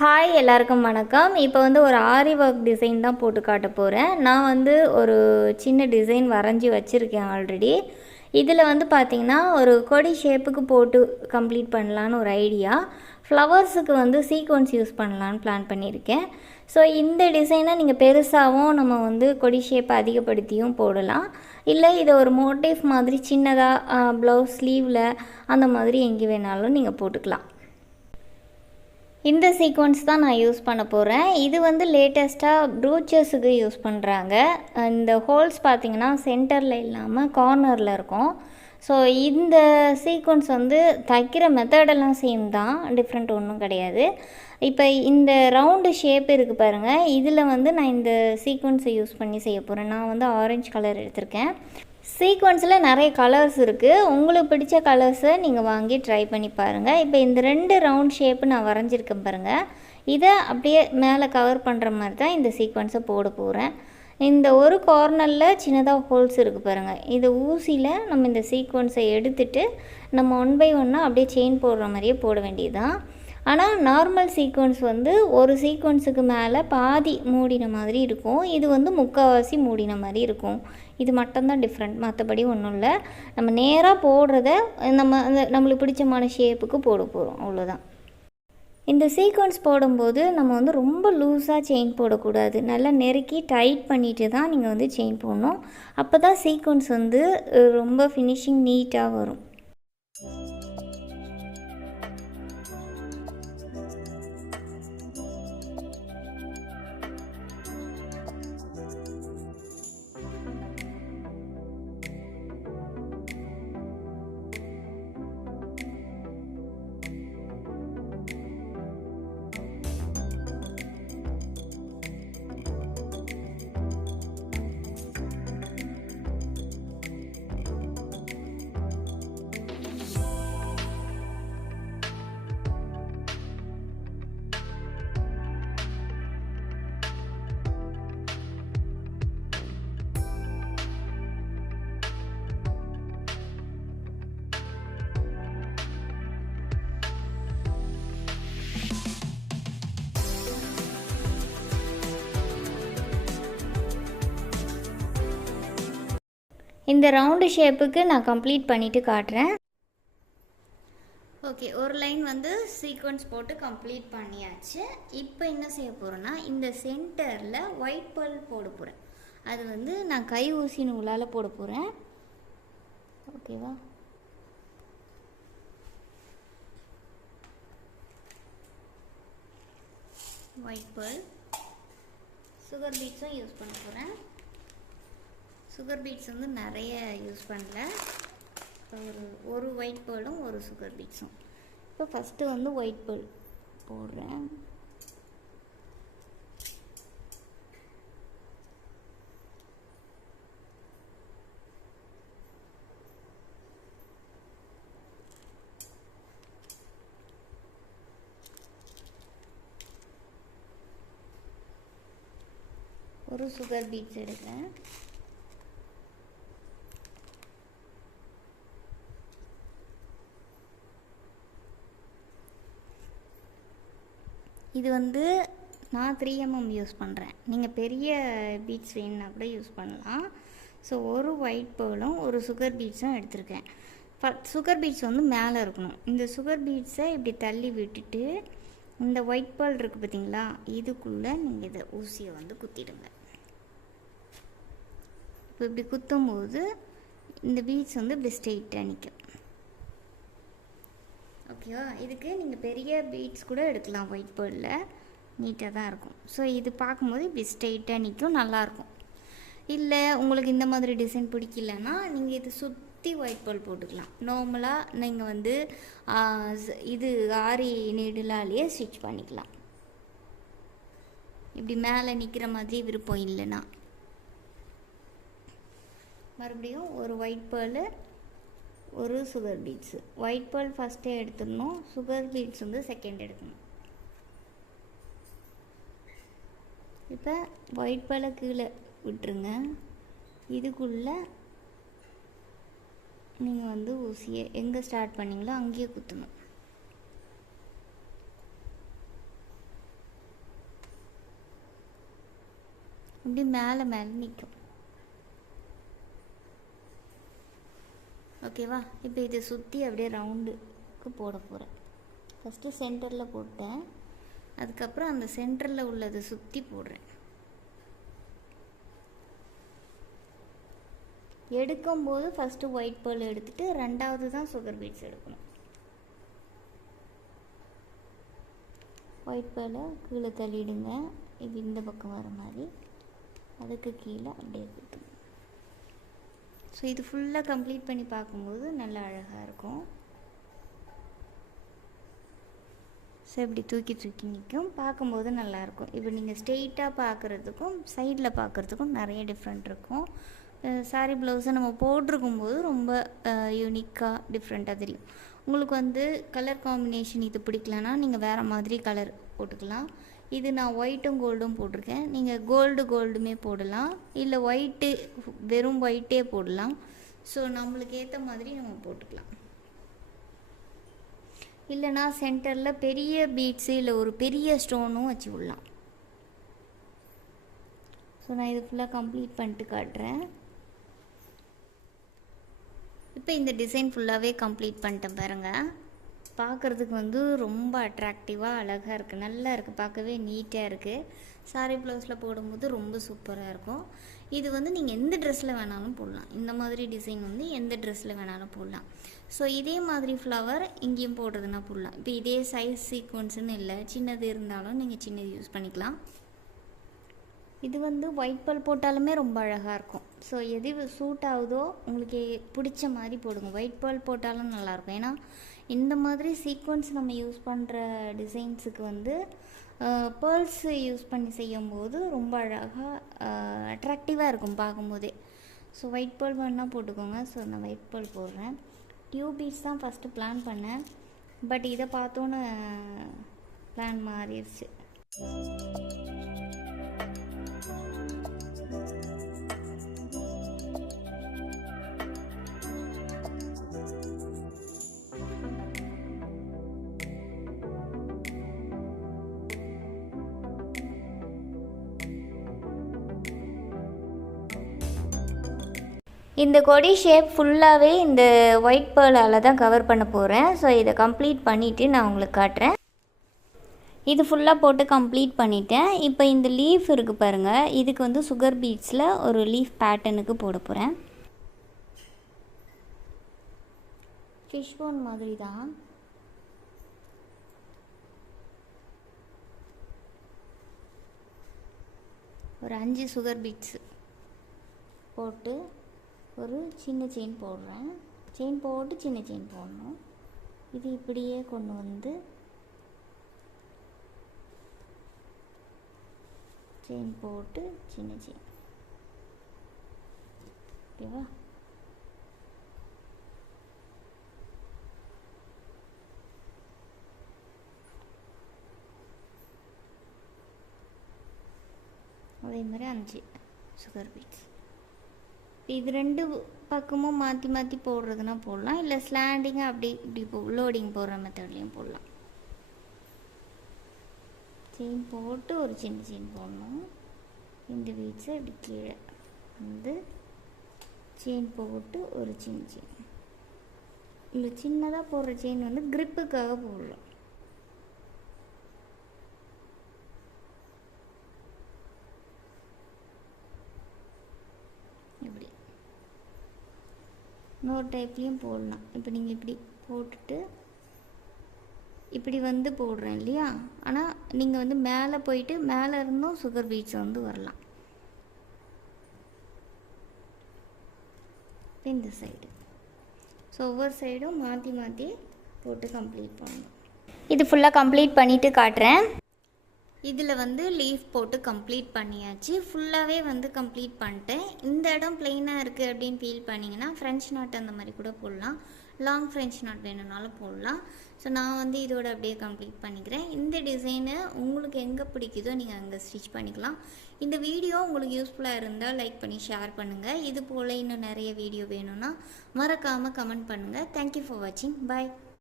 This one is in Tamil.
ஹாய் எல்லாருக்கும் வணக்கம். இப்போ வந்து ஒரு ஆரி ஒர்க் டிசைன் தான் போட்டு காட்ட போகிறேன் நான் வந்து ஒரு சின்ன டிசைன் வரைஞ்சி வச்சுருக்கேன் ஆல்ரெடி இதில் வந்து பார்த்திங்கன்னா ஒரு கொடி ஷேப்புக்கு போட்டு கம்ப்ளீட் பண்ணலான்னு ஒரு ஐடியா ஃப்ளவர்ஸுக்கு வந்து சீக்வன்ஸ் யூஸ் பண்ணலான்னு பிளான் பண்ணியிருக்கேன். ஸோ இந்த டிசைனை நீங்கள் பெருசாகவும் நம்ம வந்து கொடி ஷேப்பை அதிகப்படுத்தியும் போடலாம். இல்லை இதை ஒரு மோட்டிவ் மாதிரி சின்னதாக ப்ளவுஸ் ஸ்லீவில் அந்த மாதிரி எங்கே வேணாலும் நீங்கள் போட்டுக்கலாம். இந்த சீக்வன்ஸ் தான் நான் யூஸ் பண்ண போகிறேன் இது வந்து லேட்டஸ்ட்டாக ப்ரூச்சஸுக்கு யூஸ் பண்ணுறாங்க இந்த ஹோல்ஸ் பார்த்தீங்கன்னா சென்டரில் இல்லாமல் கார்னரில் இருக்கும். ஸோ இந்த சீக்வன்ஸ் வந்து தைக்கிற மெத்தடெல்லாம் சேம் தான். டிஃப்ரெண்ட் ஒன்றும் கிடையாது. இப்போ இந்த ரவுண்டு ஷேப் இருக்குது பாருங்கள் இதில் வந்து நான் இந்த சீக்வன்ஸை யூஸ் பண்ணி செய்ய போகிறேன் நான் வந்து ஆரஞ்சு கலர் எடுத்திருக்கேன். சீக்வன்ஸில் நிறைய கலர்ஸ் இருக்குது உங்களுக்கு பிடிச்ச கலர்ஸை நீங்கள் வாங்கி ட்ரை பண்ணி பாருங்கள் இப்போ இந்த ரெண்டு ரவுண்ட் ஷேப்பு நான் வரைஞ்சிருக்கேன் பாருங்கள் இதை அப்படியே மேலே கவர் பண்ணுற மாதிரி தான் இந்த சீக்வன்ஸை போட போகிறேன் இந்த ஒரு கார்னரில் சின்னதாக ஹோல்ஸ் இருக்குது பாருங்கள் இது ஊசியில் நம்ம இந்த சீக்வன்ஸை எடுத்துட்டு நம்ம ஒன் பை ஒன்னாக அப்படியே செயின் போடுற மாதிரியே போட வேண்டியதுதான். ஆனால் நார்மல் சீக்வன்ஸ் வந்து ஒரு சீக்வன்ஸுக்கு மேலே பாதி மூடின மாதிரி இருக்கும். இது வந்து முக்கால்வாசி மூடின மாதிரி இருக்கும். இது மட்டும்தான் டிஃப்ரெண்ட் மற்றபடி ஒன்றும் இல்லை. நம்ம நேராக போடுறத நம்ம அந்த நம்மளுக்கு பிடிச்சமான ஷேப்புக்கு போட போகிறோம் அவ்வளோதான் இந்த சீக்வன்ஸ் போடும்போது நம்ம வந்து ரொம்ப லூஸாக செயின் போடக்கூடாது. நல்லா நெருக்கி டைட் பண்ணிட்டு தான் நீங்கள் வந்து செயின் போடணும். அப்போ தான் சீக்வன்ஸ் வந்து ரொம்ப ஃபினிஷிங் நீட்டாக வரும். இந்த ரவுண்டு ஷேப்புக்கு நான் கம்ப்ளீட் பண்ணிவிட்டு காட்டுறேன். ஓகே ஒரு லைன் வந்து சீக்வன்ஸ் போட்டு கம்ப்ளீட் பண்ணியாச்சு. இப்போ என்ன செய்ய போகிறேன்னா இந்த சென்டரில் ஒயிட் பல் போட போகிறேன் அது வந்து நான் கை ஊசி நூலால் போட போகிறேன் ஓகேவா ஒயிட் பல் சுகர் பீட்ஸும் யூஸ் பண்ண போகிறேன் சுகர் பீட்ஸ் வந்து நிறைய யூஸ் பண்ணல. ஒரு ஒரு ஒயிட் பேர்டும் ஒரு சுகர் பீட்ஸும் இப்போ ஃபஸ்ட்டு வந்து ஒயிட் பேர்ல் போடுறேன். ஒரு சுகர் பீட்ஸ் எடுக்கிறேன். இது வந்து நான் த்ரீ எம்எம் யூஸ் பண்ணுறேன் நீங்கள் பெரிய பீட்ஸ் வேணுன்னா கூட யூஸ் பண்ணலாம். ஸோ ஒரு ஒயிட் பேர்லும் ஒரு சுகர் பீட்ஸும் எடுத்திருக்கேன். சுகர் பீட்ஸ் வந்து மேலே இருக்கணும். இந்த சுகர் பீட்ஸை இப்படி தள்ளி விட்டுட்டு இந்த ஒயிட் பேர்ல் இருக்குது பார்த்தீங்களா இதுக்குள்ளே நீங்கள் இதை ஊசியை வந்து குத்திடுங்க. இப்போ இப்படி குத்தும்போது இந்த பீட்ஸ் வந்து இப்படி ஸ்ட்ரெயிட்டாக நிற்கும் ஓகேவா இதுக்கு நீங்கள் பெரிய பீட்ஸ் கூட எடுக்கலாம் ஒயிட் பேர்டில் நீட்டாக தான் இருக்கும். ஸோ இது பார்க்கும்போது இப்படி ஸ்ட்ரெயிட்டாக நிற்கும் நல்லாயிருக்கும் இல்லை உங்களுக்கு இந்த மாதிரி டிசைன் பிடிக்கலன்னா நீங்கள் இது சுற்றி ஒயிட் பால் போட்டுக்கலாம். நார்மலாக நீங்கள் வந்து இது ஆரி நீடிலாலேயே ஸ்டிச் பண்ணிக்கலாம். இப்படி மேலே நிற்கிற மாதிரி விருப்பம் இல்லைன்னா. மறுபடியும் ஒரு ஒயிட் பேர்லு ஒரு சுகர் பீட்ஸு ஒயிட் பால் ஃபஸ்ட்டே எடுத்துடணும். சுகர் பீட்ஸ் வந்து செகண்ட் எடுக்கணும். இப்போ ஒயிட் பாலை கீழே விட்டுருங்க. இதுக்குள்ளே நீங்கள் வந்து ஊசியை எங்கே ஸ்டார்ட் பண்ணிங்களோ அங்கேயே குத்தணும். இப்படி மேலே மேலே நிற்கும் ஓகேவா? இப்போ இதை சுற்றி அப்படியே ரவுண்டுக்கு போட போகிறேன் ஃபஸ்ட்டு சென்டரில் போட்டேன். அதுக்கப்புறம் அந்த சென்டரில் உள்ளதை சுற்றி போடுறேன். எடுக்கும்போது ஃபஸ்ட்டு ஒயிட் பேர்ல் எடுத்துகிட்டு ரெண்டாவது தான் சுகர் பீட்ஸ் எடுக்கணும். ஒயிட் பேர்லை கீழே தள்ளிடுங்க. இப்போ இந்த பக்கம் வர மாதிரி. அதுக்கு கீழே அப்படியே குத்துங்க ஸோ இது ஃபுல்லாக கம்ப்ளீட் பண்ணி பார்க்கும்போது நல்லா அழகாக இருக்கும். ஸோ இப்படி தூக்கி தூக்கி நிற்கும் பார்க்கும்போது நல்லாயிருக்கும் இப்போ நீங்கள் ஸ்ட்ரெயிட்டாக பார்க்குறதுக்கும் சைடில் பார்க்குறதுக்கும் நிறைய டிஃப்ரெண்ட் இருக்கும். சாரி ப்ளவுஸை நம்ம போட்டிருக்கும் போது ரொம்ப யூனிக்காக டிஃப்ரெண்ட்டாக தெரியும். உங்களுக்கு வந்து கலர் காம்பினேஷன் இது பிடிக்கலன்னா நீங்கள் வேறு மாதிரி கலர் போட்டுக்கலாம். இது நான் ஒயிட்டும் கோல்டும் போட்டிருக்கேன். நீங்கள் கோல்டு கோல்டுமே போடலாம். இல்லை ஒயிட்டு வெறும் ஒயிட்டே போடலாம். ஸோ நம்மளுக்கு ஏற்ற மாதிரி நம்ம போட்டுக்கலாம். இல்லைனா சென்டரில் பெரிய பீட்ஸு இல்லை ஒரு பெரிய ஸ்டோனும் வச்சு விடலாம். ஸோ நான் இது ஃபுல்லாக கம்ப்ளீட் பண்ணிட்டு காட்டுறேன். இப்போ இந்த டிசைன் ஃபுல்லாகவே கம்ப்ளீட் பண்ணிட்டேன் பாருங்கள் பார்க்குறதுக்கு வந்து ரொம்ப அட்ராக்டிவாக அழகாக இருக்குது நல்லா இருக்குது பார்க்கவே நீட்டாக இருக்குது சாரி ப்ளவுஸில் போடும்போது ரொம்ப சூப்பராக இருக்கும். இது வந்து நீங்கள் எந்த ட்ரெஸ்ஸில் வேணாலும் போடலாம். இந்த மாதிரி டிசைன் வந்து எந்த ட்ரெஸ்ஸில் வேணாலும் போடலாம். ஸோ இதே மாதிரி ஃப்ளவர் இங்கேயும் போடுறதுனா போடலாம். இப்போ இதே சைஸ் சீக்வன்ஸுன்னு இல்லை. சின்னது இருந்தாலும் நீங்கள் சின்னது யூஸ் பண்ணிக்கலாம். இது வந்து ஒயிட் பல் போட்டாலுமே ரொம்ப அழகாக இருக்கும். ஸோ எது சூட் ஆகுதோ உங்களுக்கு பிடிச்ச மாதிரி போடுங்க. ஒயிட் பல் போட்டாலும் நல்லாயிருக்கும் ஏன்னா இந்த மாதிரி சீக்வன்ஸ் நம்ம யூஸ் பண்ணுற டிசைன்ஸுக்கு வந்து பேர்ல்ஸ் யூஸ் பண்ணி செய்யும்போது ரொம்ப அழகாக அட்ராக்டிவாக இருக்கும் பார்க்கும்போதே. ஸோ ஒயிட் பேர்ல் வேணால் போட்டுக்கோங்க. ஸோ நான் ஒயிட் பேர்ல் போடுறேன். டியூப் பீட்ஸ் தான் ஃபஸ்ட்டு பிளான் பண்ணேன். பட் இதை பார்த்தோன்னு பிளான் மாறிடுச்சு. இந்த கொடி ஷேப் ஃபுல்லாகவே இந்த ஒயிட் பேர்லால் தான் கவர் பண்ண போகிறேன் ஸோ இதை கம்ப்ளீட் பண்ணிவிட்டு நான் உங்களுக்கு காட்டுறேன். இது ஃபுல்லாக போட்டு கம்ப்ளீட் பண்ணிட்டேன். இப்போ இந்த லீஃப் இருக்குது பாருங்கள் இதுக்கு வந்து சுகர் பீட்ஸில் ஒரு லீஃப் பேட்டர்னுக்கு போட போகிறேன் ஃபிஷ் போன் மாதிரி தான். ஒரு அஞ்சு சுகர் பீட்ஸு போட்டு ஒரு சின்ன செயின் போடுறேன். செயின் போட்டு சின்ன செயின் போடணும். இது இப்படியே கொண்டு வந்து செயின் போட்டு சின்ன செயின் ஓகேவா? அதே மாதிரி அஞ்சு சுகர் பீட்ஸ் இது ரெண்டு பக்கமும் மாற்றி மாற்றி போடுறதுனா போடலாம். இல்லை ஸ்லாண்டிங்காக அப்படி இப்படி போ லோடிங் போடுற மெத்தட்லேயும் போடலாம். செயின் போட்டு ஒரு சின்ன செயின் போடணும். இந்த பீட்ஸை இப்படி கீழே வந்து செயின் போட்டு ஒரு சின்ன செயின் இல்லை சின்னதாக போடுற செயின் வந்து க்ரிப்புக்காக போடுறோம் இப்படி இன்னொரு டைப்லேயும் போடலாம். இப்போ நீங்கள் இப்படி போட்டுட்டு இப்படி வந்து போடுறேன் இல்லையா? ஆனால் நீங்கள் வந்து மேலே போயிட்டு மேலே இருந்தும் சுகர் பீட்ஸ் வந்து வரலாம். இந்த சைடு ஸோ ஒவ்வொரு சைடும் மாற்றி மாற்றி போட்டு கம்ப்ளீட் பண்ணணும். இது ஃபுல்லாக கம்ப்ளீட் பண்ணிவிட்டு காட்டுறேன். இதில் வந்து லீஃப் போட்டு கம்ப்ளீட் பண்ணியாச்சு. ஃபுல்லாகவே வந்து கம்ப்ளீட் பண்ணிட்டேன். இந்த இடம் பிளெயினாக இருக்குது அப்படின்னு ஃபீல் பண்ணிங்கன்னா ஃப்ரெஞ்ச் நாட் அந்த மாதிரி கூட போடலாம். லாங் ஃப்ரெஞ்ச் நாட் வேணும்னாலும் போடலாம். ஸோ நான் வந்து இதோட அப்படியே கம்ப்ளீட் பண்ணிக்கிறேன். இந்த டிசைனு உங்களுக்கு எங்கே பிடிக்குதோ நீங்கள் அங்கே ஸ்டிச் பண்ணிக்கலாம். இந்த வீடியோ உங்களுக்கு யூஸ்ஃபுல்லாக இருந்தால் லைக் பண்ணி ஷேர் பண்ணுங்கள் இது போல் இன்னும் நிறைய வீடியோ வேணும்னா மறக்காமல் கமெண்ட் பண்ணுங்கள் தேங்க்யூ ஃபார் வாட்சிங் பாய்